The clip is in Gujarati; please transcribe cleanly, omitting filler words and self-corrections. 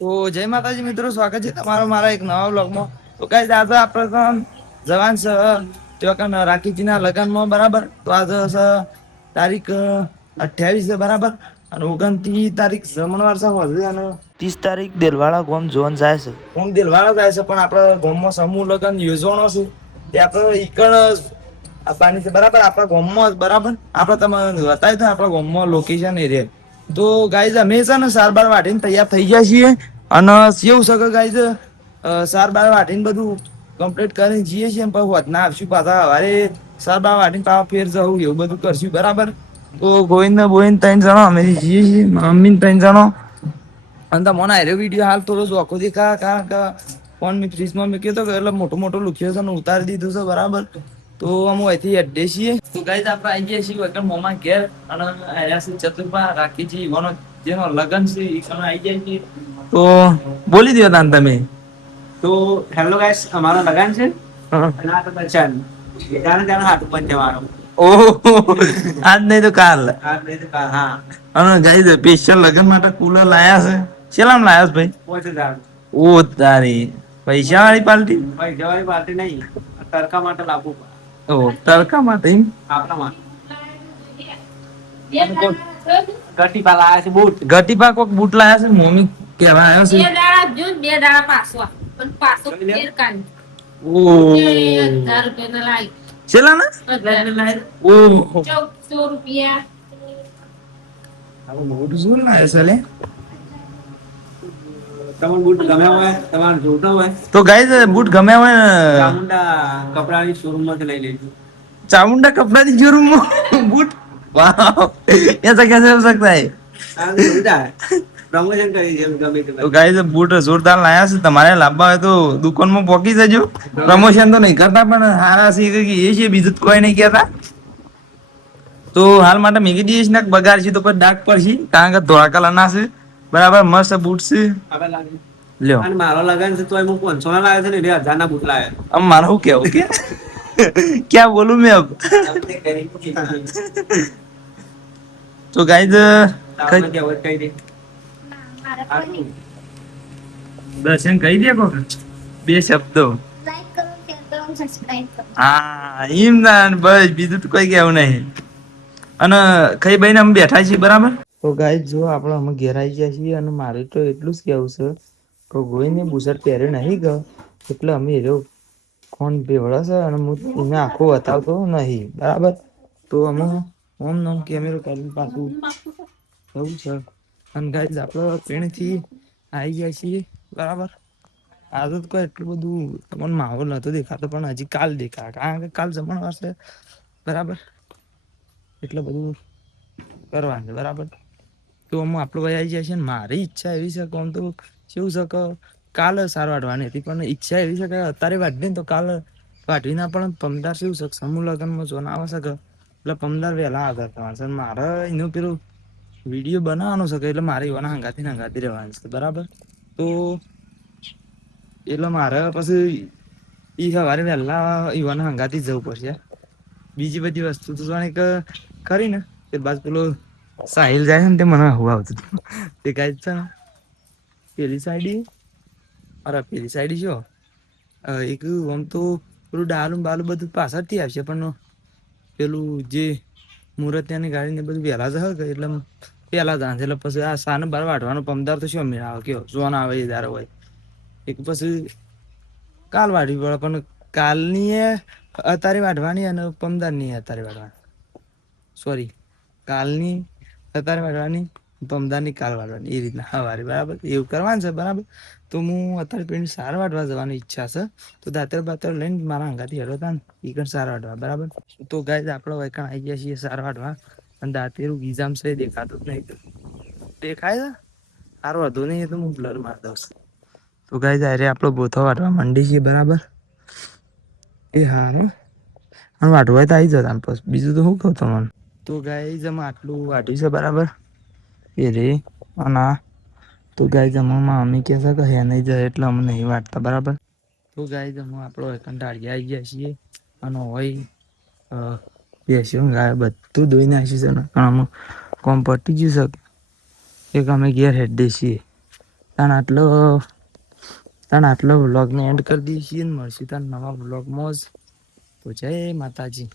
તો જય માતાજી મિત્રો, સ્વાગત છે તમારો મારા એક નવા બ્લોગમાં. તો ગાઈસ આજે આપણે જવાન છે રાખીજી ના લગનમાં બરાબર. તો આજે તારીખ 28 છે બરાબર, અને 29 તારીખ જમણવાર છે અને 30 તારીખ દેલવાડા ગોમ જોન જાય છે. ગોમ દેલવાડા જાય છે, પણ આપણે ગોમમાં સમૂહ લગન યોજવાનો છે તે આપણે ઈકણ આપવાની છે બરાબર. આપણા ગોમમાં બરાબર આપણે તમે બતાવી દો આપણા ગોમમાં લોકેશન એરિયા. તો ગાઈસ અમે છે ને સાર બાર વાટીને તૈયાર થઈ ગયા છીએ, અને એવું છે કે ગાઈસ સાર બાર વાટીને બધું કમ્પ્લીટ કરીને જઈએ છીએ, પછી હોજના આવશું પાછા હવારે સાર બાર વાટીને પાછા ફેર જવું એવું બધું કરશું બરાબર. તો ગોવિંદ ને બોવિંદ 3 જણા અમે જઈએ છીએ, મમ્મી 3 જણા. અને તમને આનો વિડીયો હાલ થોડો આખો દેખા, કારણ કે ફોન મેં ફ્રીજમાં મૂક્યો તો એટલે મોટો મોટો લુખ્યો છે ને ઉતારી દીધું છે બરાબર. તો અમે અહીંથી અડ્ડે છીએ. તો ગાઈસ આપણે આવી ગયા છીએ વગર મોમાં ઘેર, અને આયા છે ચતુરબા રાખીજી ઈવાનો જેનો લગન છે એ તમે આવી જાય છે. તો બોલી દો તાન તમે. તો હેલો ગાઈસ, અમારો લગન છે અને આ તો બચ્ચાન જાણ હાથ પણ જવાનો. ઓહો, આજ નહીં તો કાલ. આ નહીં તો કાલ, હા. અને ગાઈસ સ્પેશિયલ લગન માટે કુલર લાયા છે. કેટલામાં લાયા છે ભાઈ? 5000. ઓ તારી પૈસા વાળી પાર્ટી. ભાઈ જવાની પાર્ટી નહીં, તડકા માટે લાવવું પડે. ઓ તડકા માટે એમ? આપણા માટે ગટીપા લાયા છે બૂટ. ગટીપા કોક બૂટ લાયા છે, મમ્મી કેવા આવ્યો છે. બે દાડા જો બે દાડા પાછો પણ પાછો ફેર કાઢ. ઓ 1000 રૂપિયા લાઈ. ચેલા ના? ઓ 1400 રૂપિયા. આ બૂટ શું લાયા છે લે? તમારે બૂટ ગમ્યા હોય, તમારે જોતા હોય તો ગાઈસ બૂટ ગમ્યા હોય ચામુંડા કપડાની શોરૂમ માંથી લઈ લેજો. चामुंडा कपड़ा दी शोरूम में बूट, वाह ऐसा कैसे हो सकता है? આ તો જોતા પ્રમોશન કરી છે ગમે તે. तो गाइस बूट जोरदार लाया છે, તમારે લાવવા હોય તો દુકાનમાં પોકી જજો. પ્રમોશન તો નહીં કરતા, પણ હારા છે કે એ છે, બીજું કોઈ નહીં કહેતા. તો હાલ માટે મેગી ડીશ ને બગાડ છે તો પછી ડાક પડશે, કારણ કે ધોળા કલર ના છે બરાબર. મસ્ત બૂટ છે. આગળ લાગે. લ્યો અને મારો લગન છે તોય હું 500 ના લાવ્યો છે ને 1000 ના બૂટ લાવ્યો. अब मारा हूँ क्या ओके क्या बोलूं मैं अब. तो गाइस તાવને કહેવત કહી દે. દર્શન કહી દે કો બે શબ્દો. લાઈક કરો, શેર કરો, સબસ્ક્રાઇબ કરો. હા એમ ના બસ બીજું તો કોઈ કેવું નહીં. અને ખાઈ ભાઈને અમે બેઠા છીએ બરાબર. તો ગાઈસ જો આપણે અમે ઘેર આવી ગયા છીએ, અને મારે તો એટલું જ કેવું છે કે ગોઈને બુશર્ટ પહેર્યો નહીં ગયો એટલે અમે એરો ફોન બેવડા છે, અને હું એને આખો બતાવતો નહીં બરાબર. તો અમે ઓમ નોમ કેમેરો કરીને પાછું એવું છે. અને ગાઈસ આપણે પેણથી આવી ગયા છીએ બરાબર. આજે તો કોઈ એટલું બધું તમને માહોલ નતો દેખાતો, પણ હજી કાલ દેખા, કારણ કે કાલ જમણવાર છે બરાબર, એટલે બધું કરવાનું છે બરાબર. તો અમે આપણો ભાઈ આવી જાય છે, ને મારી ઈચ્છા એવી છે કે આમ તો કેવું છે કે કાલે સાર વાઢવાની હતી, પણ ઈચ્છા એવી છે કે અત્યારે વાઢી ને તો કાલ વાઢવી ના. પણ પમદાર શું છે સમૂહ લગ્નમાં જોન આવે છે કે એટલે પમદાર વહેલા આગળ થવાનું છે. મારે એનું પેલું વિડીયો બનાવવાનો છે એટલે મારે એવાના હંગાથી રહેવાનું છે બરાબર. તો એટલે મારે પછી ઈ સવારે વહેલા ઈવાના હંગાથી જવું પડશે. બીજી બધી વસ્તુ તો જાણે કે ખરી ને તે બાદ પેલો સાહિલ જાય છે ને તે મને હું આવતું હતું તે કાંઈ છે ને પેલી સાઈડ, અરે પેલી સાઈડ છો એક આમ તો પેલું ડાલું બાલું બધું પાછળથી આવશે, પણ પેલું જે મુહૂર્ત ત્યાંની ગાડીને બધું વહેલા જ હકે એટલે પહેલા જ એટલે પછી આ સાને બાર વાઢવાનો પમદાર તો શું મેળ આવે કયો જોન આવે એ દારો હોય. એક પછી કાલ વાઢવી પડે, પણ કાલની અત્યારે વાઢવાની અને પમદારની અત્યારે વાઢવાની, સોરી કાલની અત્યારે વાઢવાની, પમદારની કાલ વાઢવાની, એ રીતના સવારે બરાબર એવું કરવાનું છે બરાબર. તો હું અત્યારે પેલી સાર વાઢવા જવાની ઈચ્છા છે, તો દાતર બાતર લઈને મારા હંગાથી હેડો હતા ને એ પણ સાર વાઢવા બરાબર. તો ગાઈસ આપણે વૈકણ આવી ગયા છીએ સાર વાઢવા, અને દાંતેરું ગીજામ છે દેખાતું જ નહીં. દેખાય છે સારું હતું નહીં, એ તો હું બ્લર મારી દઉં. તો ગાઈસ અરે આપણો બોથો વાટવા માંડી છીએ બરાબર. એ હા અને વાટવા તો આવી જતા બસ, બીજું તો શું કહું તમને. તો ગાઈસ અમે આટલું વાટ્યું છે બરાબર એ રે. અને તો ગાઈસ અમારા મમ્મી કહે છે કે હે નહીં જાય એટલે અમે નહીં વાટતા બરાબર. તો ગાઈસ અમે આપણો કંટાળી આવી ગયા છીએ, અને હોય બેસ્યો ગાય બધું ધોઈ નાખ્યું છે ને, પણ અમે કોમ પટી ગયું છે એક અમે ઘેર હેડે છીએ તાણ આટલો વ્લોગને એન્ડ કરી દઈએ છીએ ને મળશું તાણ નવા વ્લોગમાં જ. તો જય માતાજી.